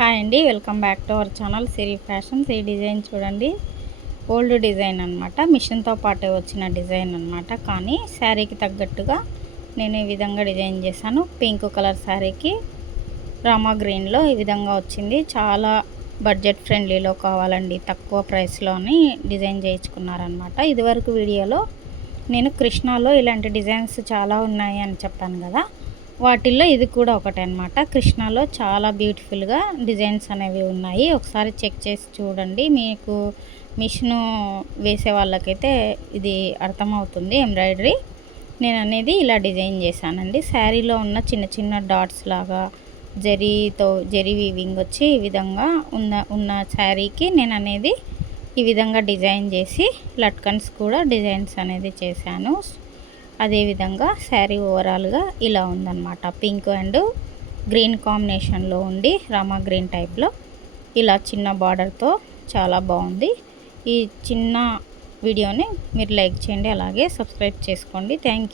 Hi అండి, welcome back to our channel Siri fashions. ఈ design చూడండి, ఓల్డ్ డిజైన్ అనమాట. మిషన్తో పాటే వచ్చిన డిజైన్ అనమాట. కానీ శారీకి తగ్గట్టుగా నేను ఈ విధంగా డిజైన్ చేశాను. పింక్ కలర్ శారీకి రామా గ్రీన్లో ఈ విధంగా వచ్చింది. చాలా బడ్జెట్ ఫ్రెండ్లీలో కావాలండి, తక్కువ ప్రైస్లోని డిజైన్ చేయించుకున్నారనమాట. ఇదివరకు వీడియోలో నేను కృష్ణాలో ఇలాంటి డిజైన్స్ చాలా ఉన్నాయి అని చెప్పాను కదా, వాటిల్లో ఇది కూడా ఒకటే అనమాట. కృష్ణాలో చాలా బ్యూటిఫుల్గా డిజైన్స్ అనేవి ఉన్నాయి. ఒకసారి చెక్ చేసి చూడండి, మీకు మిషను వేసే వాళ్ళకైతే ఇది అర్థమవుతుంది. ఎంబ్రాయిడరీ నేను అనేది ఇలా డిజైన్ చేశానండి. శారీలో ఉన్న చిన్న చిన్న డాట్స్ లాగా జరీ వీవింగ్ వచ్చి ఈ విధంగా ఉన్న శారీకి నేను అనేది ఈ విధంగా డిజైన్ చేసి లట్కన్స్ కూడా డిజైన్స్ అనేది చేశాను. అదేవిధంగా శారీ ఓవరాల్గా ఇలా ఉందన్నమాట. పింక్ అండ్ గ్రీన్ కాంబినేషన్లో ఉండి రామా గ్రీన్ టైప్లో ఇలా చిన్న బార్డర్తో చాలా బాగుంది. ఈ చిన్న వీడియోని మీరు లైక్ చేయండి, అలాగే సబ్స్క్రైబ్ చేసుకోండి. Thank you.